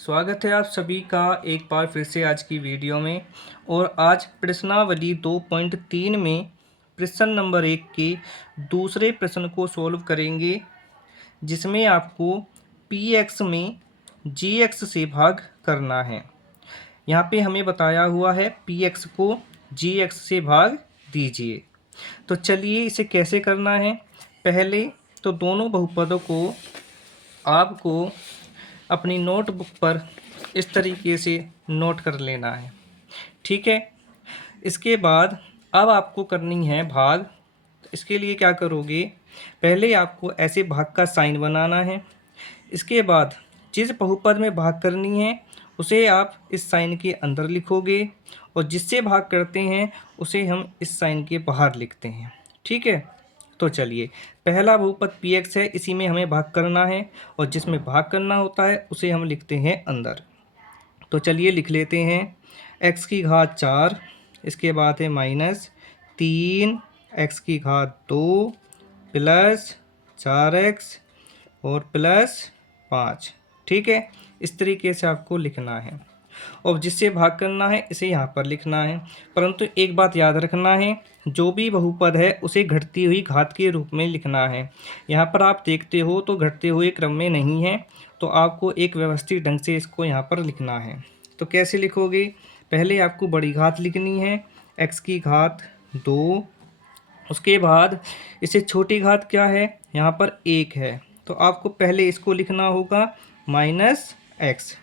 स्वागत है आप सभी का एक बार फिर से आज की वीडियो में। और आज प्रश्नावली 2.3 में प्रश्न नंबर 1 के दूसरे प्रश्न को सॉल्व करेंगे, जिसमें आपको px में gx से भाग करना है। यहाँ पे हमें बताया हुआ है px को gx से भाग दीजिए। तो चलिए इसे कैसे करना है। पहले तो दोनों बहुपदों को आपको अपनी नोटबुक पर इस तरीके से नोट कर लेना है, ठीक है। इसके बाद अब आपको करनी है भाग। इसके लिए क्या करोगे, पहले आपको ऐसे भाग का साइन बनाना है। इसके बाद जिस बहुपद में भाग करनी है उसे आप इस साइन के अंदर लिखोगे, और जिससे भाग करते हैं उसे हम इस साइन के बाहर लिखते हैं, ठीक है। तो चलिए, पहला बहुपद px है, इसी में हमें भाग करना है, और जिसमें भाग करना होता है उसे हम लिखते हैं अंदर। तो चलिए लिख लेते हैं x की घात 4, इसके बाद है -3 x की घात 2 प्लस 4x और प्लस 5, ठीक है। इस तरीके से आपको लिखना है, और जिससे भाग करना है इसे यहाँ पर लिखना है। परंतु एक बात याद रखना है, जो भी बहुपद है उसे घटती हुई घात के रूप में लिखना है। यहाँ पर आप देखते हो तो घटते हुए क्रम में नहीं है, तो आपको एक व्यवस्थित ढंग से इसको यहाँ पर लिखना है। तो कैसे लिखोगे, पहले आपको बड़ी घात लिखनी है x की घात 2, उसके बाद इसे छोटी घात क्या है, यहाँ पर 1 है, तो आपको पहले इसको लिखना होगा -x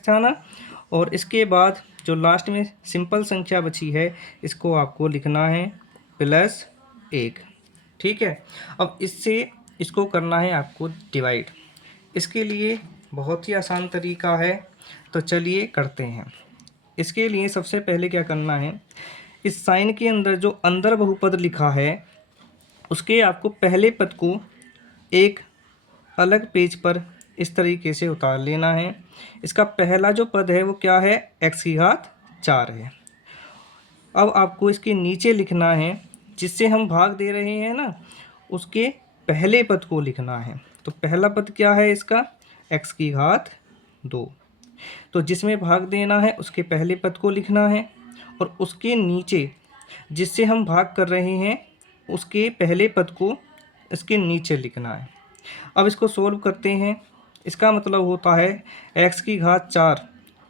था ना। और इसके बाद जो लास्ट में सिंपल संख्या बची है इसको आपको लिखना है +1, ठीक है। अब इससे इसको करना है आपको डिवाइड। इसके लिए बहुत ही आसान तरीका है, तो चलिए करते हैं। इसके लिए सबसे पहले क्या करना है, इस साइन के अंदर जो अंदर बहुपद लिखा है उसके आपको पहले पद को एक अलग पेज पर इस तरीके से उतार लेना है। इसका पहला जो पद है वो क्या है, x की घात 4 है। अब आपको इसके नीचे लिखना है, जिससे हम भाग दे रहे हैं ना, उसके पहले पद को लिखना है। तो पहला पद क्या है इसका, x की घात 2। तो जिसमें भाग देना है उसके पहले पद को लिखना है, और उसके नीचे जिससे हम भाग कर रहे हैं उसके पहले पद को इसके नीचे लिखना है। अब इसको सोल्व करते हैं। इसका मतलब होता है x की घात 4,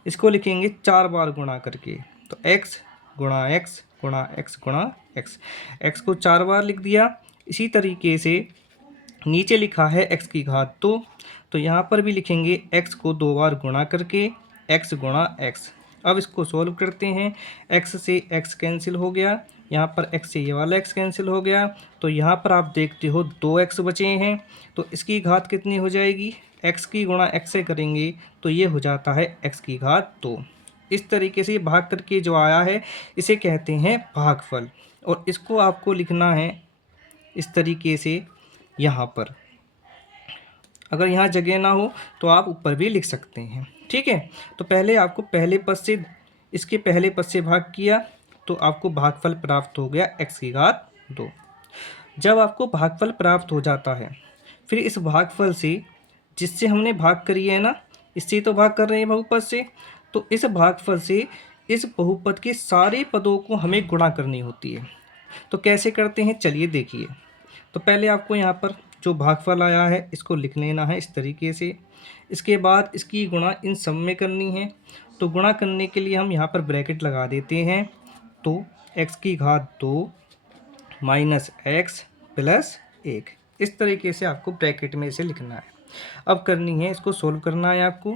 इसको लिखेंगे 4 बार गुणा करके। तो x गुणा x गुणा x गुणा x, x को 4 बार लिख दिया। इसी तरीके से नीचे लिखा है x की घात 2, तो यहाँ पर भी लिखेंगे x को 2 बार गुणा करके x गुणा x। अब इसको सोल्व करते हैं, x से x कैंसिल हो गया, यहाँ पर x से ये वाला x कैंसिल हो गया, तो यहाँ पर आप देखते हो 2x बचे हैं। तो इसकी घात कितनी हो जाएगी, x की गुणा x से करेंगे तो ये हो जाता है x की घात 2। इस तरीके से भाग करके जो आया है इसे कहते हैं भागफल, और इसको आपको लिखना है इस तरीके से यहाँ पर। अगर यहाँ जगह ना हो तो आप ऊपर भी लिख सकते हैं, ठीक है। तो पहले आपको पहले पद से इसके पहले पद से भाग किया तो आपको भागफल प्राप्त हो गया x की घात 2। जब आपको भागफल प्राप्त हो जाता है, फिर इस भागफल से जिससे हमने भाग करी है ना, इससे तो भाग कर रहे हैं बहुपद से, तो इस भागफल से इस बहुपद के सारे पदों को हमें गुणा करनी होती है। तो कैसे करते हैं चलिए देखिए। तो पहले आपको यहाँ पर जो भागफल आया है इसको लिख लेना है इस तरीके से। इसके बाद इसकी गुणा इन सब में करनी है। तो गुणा करने के लिए हम यहाँ पर ब्रैकेट लगा देते हैं। तो x की घात 2 माइनस x प्लस 1, इस तरीके से आपको ब्रैकेट में इसे लिखना है। अब करनी है, इसको सोल्व करना है आपको।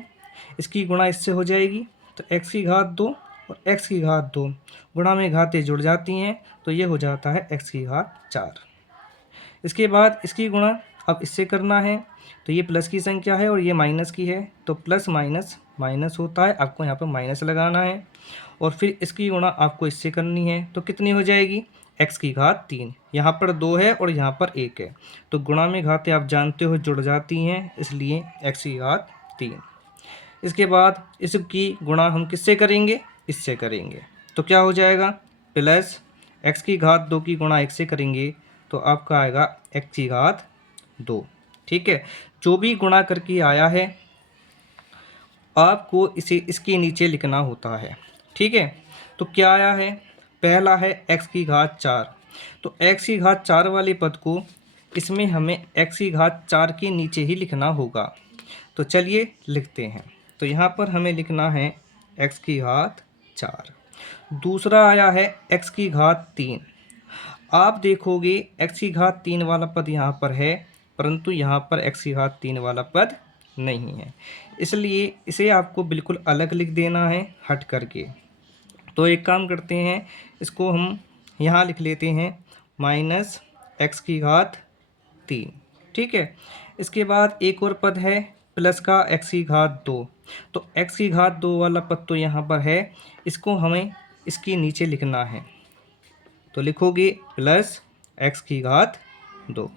इसकी गुणा इससे हो जाएगी, तो x की घात 2 और x की घात 2 गुणा में घातें जुड़ जाती हैं, तो ये हो जाता है x की घात 4। इसके बाद इसकी गुणा अब इससे करना है, तो ये प्लस की संख्या है और ये माइनस की है, तो प्लस माइनस माइनस होता है, आपको यहाँ पर माइनस लगाना है। और फिर इसकी गुणा आपको इससे करनी है, तो कितनी हो जाएगी, x की घात 3। यहाँ पर 2 है और यहाँ पर 1 है, तो गुणा में घातें आप जानते हो जुड़ जाती हैं, इसलिए x की घात 3। इसके बाद इसकी गुणा हम किससे करेंगे, इससे करेंगे, तो क्या हो जाएगा, प्लस x की घात 2 की गुणा 1 से करेंगे तो आपका आएगा x की घात 2, ठीक है। जो भी गुणा करके आया है आपको इसे इसके नीचे लिखना होता है। ठीक है, तो क्या आया है, पहला है x की घात 4, तो x की घात 4 वाले पद को इसमें हमें x की घात 4 के नीचे ही लिखना होगा। तो चलिए लिखते हैं। तो यहाँ पर हमें लिखना है x की घात 4। दूसरा आया है x की घात 3। आप देखोगे x की घात 3 वाला पद यहाँ पर है, परंतु यहाँ पर x की घात 3 वाला पद नहीं है, इसलिए इसे आपको बिल्कुल अलग लिख देना है हट करके। तो एक काम करते हैं, इसको हम यहाँ लिख लेते हैं माइनस एक्स की घात 3। ठीक है, इसके बाद एक और पद है प्लस का एक्स की घात 2। तो एक्स की घात 2 वाला पद तो यहाँ पर है, इसको हमें इसके नीचे लिखना है। तो लिखोगे प्लस एक्स की घात 2।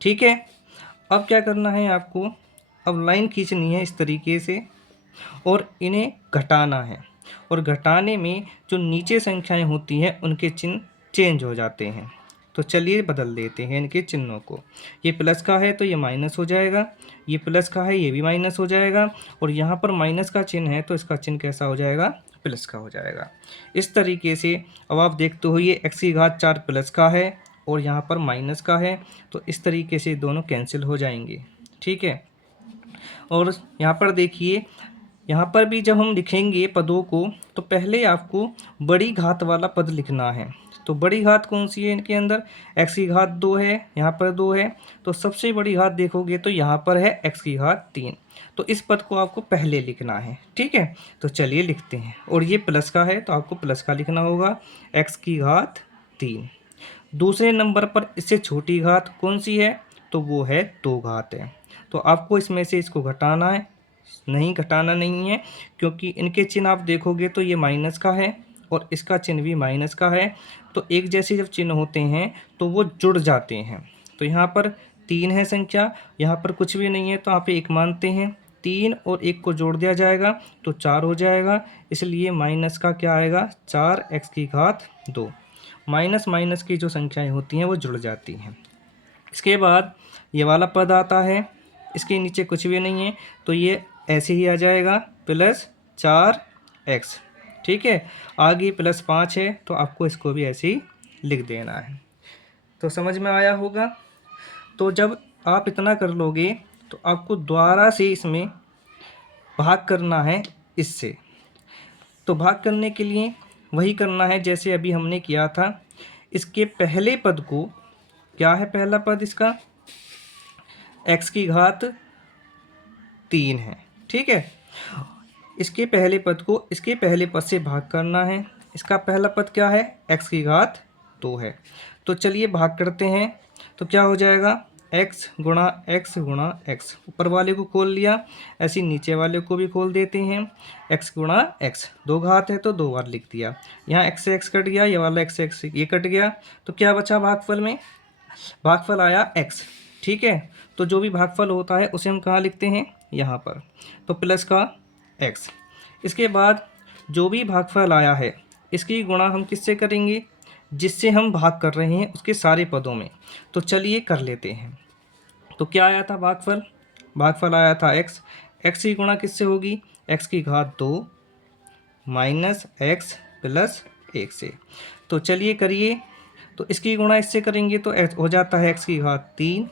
ठीक है, अब क्या करना है आपको, अब लाइन खींचनी है इस तरीके से और इन्हें घटाना है, और घटाने में जो नीचे संख्याएं होती हैं उनके चिन्ह चेंज हो जाते हैं। तो चलिए बदल देते हैं इनके चिन्हों को। ये प्लस का है तो ये माइनस हो जाएगा, ये प्लस का है ये भी माइनस हो जाएगा, और यहाँ पर माइनस का चिन्ह है तो इसका चिन्ह कैसा हो जाएगा, प्लस का हो जाएगा। इस तरीके से अब आप देखते हो ये एक्स की घात 4 प्लस का है और यहाँ पर माइनस का है, तो इस तरीके से दोनों कैंसिल हो जाएंगे। ठीक है, और यहाँ पर देखिए, यहाँ पर भी जब हम लिखेंगे पदों को तो पहले आपको बड़ी घात वाला पद लिखना है। तो बड़ी घात कौन सी है इनके अंदर, एक्स की घात 2 है, यहाँ पर 2 है, तो सबसे बड़ी घात देखोगे तो यहाँ पर है एक्स की घात 3। तो इस पद को आपको पहले लिखना है। ठीक है, तो चलिए लिखते हैं। और ये प्लस का है तो आपको प्लस का लिखना होगा, एक्स की घात 3। दूसरे नंबर पर इससे छोटी घात कौन सी है, तो वो है 2 घात है। तो आपको इसमें से इसको घटाना है, नहीं घटाना नहीं है, क्योंकि इनके चिन्ह आप देखोगे तो ये माइनस का है और इसका चिन्ह भी माइनस का है। तो एक जैसे जब चिन्ह होते हैं तो वो जुड़ जाते हैं। तो यहाँ पर 3 है संख्या, यहाँ पर कुछ भी नहीं है तो आप 1 मानते हैं, 3 और 1 को जोड़ दिया जाएगा तो 4 हो जाएगा, इसलिए माइनस का क्या आएगा, 4 एक्स की घात 2। माइनस माइनस की जो संख्याएं होती हैं वो जुड़ जाती हैं। इसके बाद ये वाला पद आता है, इसके नीचे कुछ भी नहीं है तो ये ऐसे ही आ जाएगा प्लस 4x। ठीक है, आगे प्लस 5 है तो आपको इसको भी ऐसे ही लिख देना है। तो समझ में आया होगा। तो जब आप इतना कर लोगे तो आपको दोबारा से इसमें भाग करना है इससे। तो भाग करने के लिए वही करना है जैसे अभी हमने किया था। इसके पहले पद को, क्या है पहला पद इसका, x की घात 3 है। ठीक है, इसके पहले पद को इसके पहले पद से भाग करना है। इसका पहला पद क्या है, x की घात 2 है। तो चलिए भाग करते हैं। तो क्या हो जाएगा, x गुणा x गुणा x, ऊपर वाले को खोल लिया, ऐसे नीचे वाले को भी खोल देते हैं। x गुणा x, 2 घात है तो 2 बार लिख दिया। यहाँ x से x कट गया, ये वाला x से x ये कट गया, तो क्या बचा भागफल में, भागफल आया x। ठीक है, तो जो भी भागफल होता है उसे हम कहाँ लिखते हैं, यहाँ पर। तो प्लस का x। इसके बाद जो भी भागफल आया है इसकी गुणा हम किससे करेंगे, जिससे हम भाग कर रहे हैं उसके सारे पदों में। तो चलिए कर लेते हैं। तो क्या आया था भागफल, भागफल आया था x। x की गुणा किससे होगी, x की घात 2 माइनस x प्लस 1 से। तो चलिए करिए। तो इसकी गुणा इससे करेंगे तो हो जाता है x की घात 3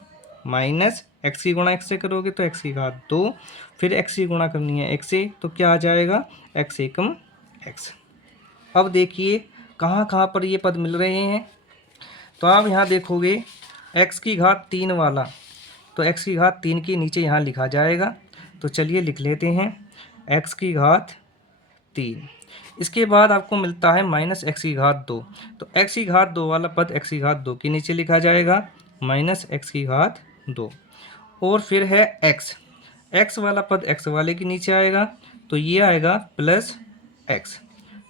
माइनस x की गुणा x से करोगे तो x की घात 2, फिर x की गुणा करनी है x से, तो क्या आ जाएगा, x एकम x। अब देखिए कहाँ कहाँ पर ये पद मिल रहे हैं। तो आप यहाँ देखोगे x की घात 3 वाला, तो x की घात 3 के नीचे यहाँ लिखा जाएगा। तो चलिए लिख लेते हैं x की घात 3। इसके बाद आपको मिलता है माइनस एक्स की घात 2, तो x की घात 2 वाला पद x की घात 2 के नीचे लिखा जाएगा, माइनस एक्स की घात 2। और फिर है x वाला पद x वाले के नीचे आएगा, तो ये आएगा प्लस x।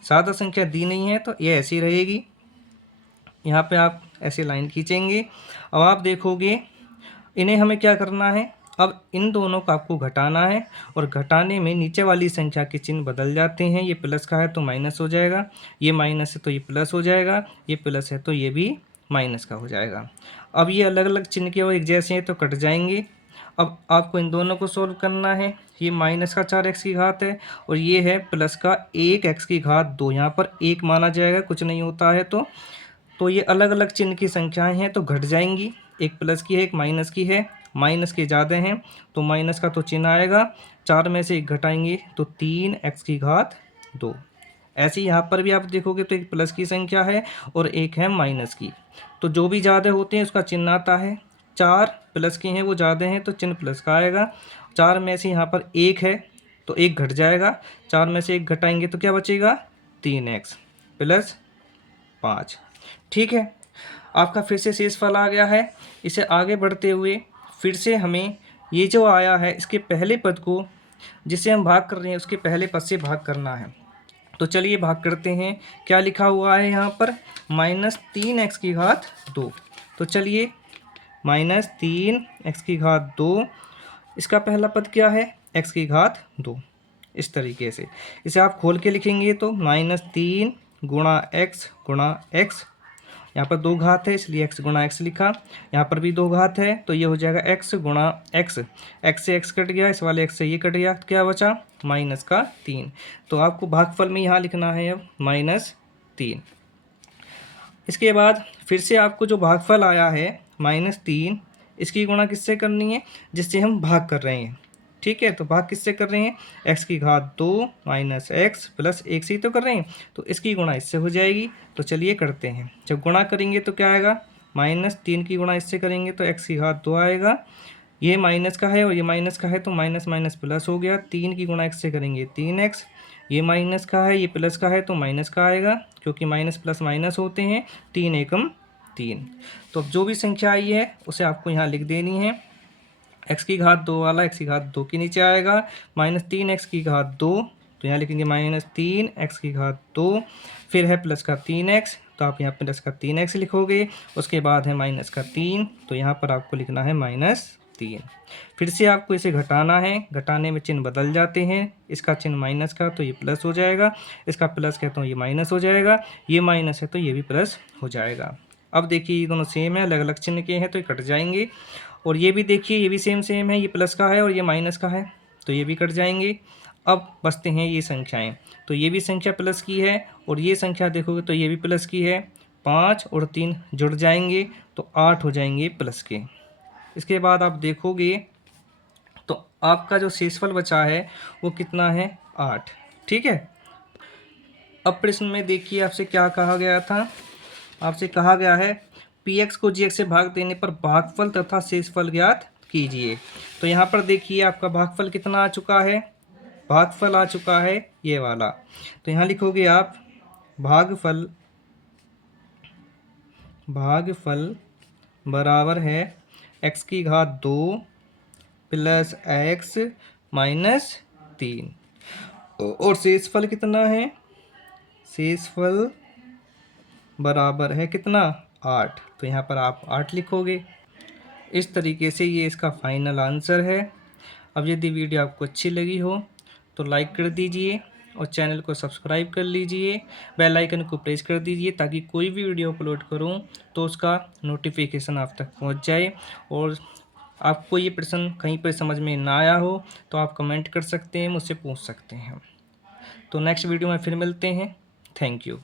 सादा संख्या दी नहीं है तो ये ऐसी रहेगी। यहाँ पे आप ऐसे लाइन खींचेंगे। अब आप देखोगे इन्हें हमें क्या करना है, अब इन दोनों का आपको घटाना है, और घटाने में नीचे वाली संख्या के चिन्ह बदल जाते हैं। ये प्लस का है तो माइनस हो जाएगा, ये माइनस है तो ये प्लस हो जाएगा, ये प्लस है तो ये भी माइनस का हो जाएगा। अब ये अलग अलग चिन्ह के और एक जैसे हैं तो कट जाएंगे। अब आपको इन दोनों को सोल्व करना है। ये माइनस का 4x की घात है और ये है प्लस का 1x की घात 2। यहाँ पर 1 माना जाएगा, कुछ नहीं होता है तो ये अलग अलग चिन्ह की संख्याएं हैं तो घट जाएंगी। एक प्लस की है, एक माइनस की है, माइनस के ज़्यादा हैं तो माइनस का तो चिन्ह आएगा। 4 में से 1 घटाएंगे तो 3x की घात 2। ऐसे ही यहाँ पर भी आप देखोगे तो एक प्लस की संख्या है और एक है माइनस की, तो जो भी ज़्यादा होते हैं उसका चिन्ह आता है। 4 प्लस के हैं वो ज़्यादा हैं तो चिन्ह प्लस का आएगा। 4 में से यहाँ पर 1 है तो 1 घट जाएगा। 4 में से 1 घटाएंगे तो क्या बचेगा, 3x प्लस 5। ठीक है, आपका फिर से शेषफल आ गया है। इसे आगे बढ़ते हुए फिर से हमें ये जो आया है इसके पहले पद को, जिसे हम भाग कर रहे हैं, उसके पहले पद से भाग करना है। तो चलिए भाग करते हैं। क्या लिखा हुआ है यहाँ पर, -3x की घात 2। तो चलिए -3x की घात 2, इसका पहला पद क्या है, x की घात 2। इस तरीके से इसे आप खोल के लिखेंगे तो -3 गुणा x गुणा x, यहाँ पर 2 घात है इसलिए x गुणा x लिखा। यहाँ पर भी 2 घात है तो ये हो जाएगा x गुणा x। x से x कट गया, इस वाले x से ये कट गया, क्या बचा, माइनस का 3। तो आपको भागफल में यहाँ लिखना है अब -3। इसके बाद फिर से आपको जो भागफल आया है -3, इसकी गुणा किससे करनी है, जिससे हम भाग कर रहे हैं। ठीक है, तो भाग किससे कर रहे हैं, x की घात 2 माइनस x प्लस 1 से ही तो कर रहे हैं, तो इसकी गुणा इससे हो जाएगी। तो चलिए करते हैं। जब गुणा करेंगे तो क्या आएगा, -3 की गुणा इससे करेंगे तो x की घात 2 आएगा। ये माइनस का है और ये माइनस का है तो माइनस माइनस प्लस हो गया। 3 की गुणा x से करेंगे 3x, ये माइनस का है ये प्लस का है तो माइनस का आएगा, क्योंकि माइनस प्लस माइनस होते हैं। 3 एकम 3। तो अब जो भी संख्या आई है उसे आपको यहाँ लिख देनी है। x की घात 2 वाला x की घात 2 के नीचे आएगा, -3x की घात 2, तो यहाँ लिखेंगे -3x की घात 2। फिर है प्लस का 3x, तो आप यहाँ प्लस का 3x लिखोगे। उसके बाद है माइनस का 3, तो यहाँ पर आपको लिखना है -3। फिर से आपको इसे घटाना है, घटाने में चिन्ह बदल जाते हैं। इसका चिन्ह माइनस का तो ये प्लस हो जाएगा, इसका प्लस है तो ये माइनस हो जाएगा, ये माइनस है तो ये भी प्लस हो जाएगा। अब देखिए ये दोनों सेम है, अलग अलग चिन्ह के हैं तो ये कट जाएंगे। और ये भी देखिए ये भी सेम है, ये प्लस का है और ये माइनस का है तो ये भी कट जाएंगे। अब बचते हैं ये संख्याएं, तो ये भी संख्या प्लस की है और ये संख्या देखोगे तो ये भी प्लस की है। 5 और 3 जुड़ जाएंगे तो 8 हो जाएंगे प्लस के। इसके बाद आप देखोगे तो आपका जो शेषफल बचा है वो कितना है, 8। ठीक है, अब प्रश्न में देखिए आपसे क्या कहा गया था। आपसे कहा गया है px को gx से भाग देने पर भागफल तथा शेषफल ज्ञात कीजिए। तो यहाँ पर देखिए आपका भागफल कितना आ चुका है, भागफल आ चुका है ये वाला। तो यहाँ लिखोगे आप भागफल बराबर है x की घात 2 प्लस x माइनस 3। और शेषफल कितना है, शेषफल बराबर है कितना, 8। तो यहाँ पर आप 8 लिखोगे। इस तरीके से ये इसका फाइनल आंसर है। अब यदि वीडियो आपको अच्छी लगी हो तो लाइक कर दीजिए और चैनल को सब्सक्राइब कर लीजिए, बेल आइकन को प्रेस कर दीजिए ताकि कोई भी वीडियो अपलोड करूं तो उसका नोटिफिकेशन आप तक पहुंच जाए। और आपको ये प्रश्न कहीं पर समझ में ना आया हो तो आप कमेंट कर सकते हैं, मुझसे पूछ सकते हैं। तो नेक्स्ट वीडियो में फिर मिलते हैं। Thank you.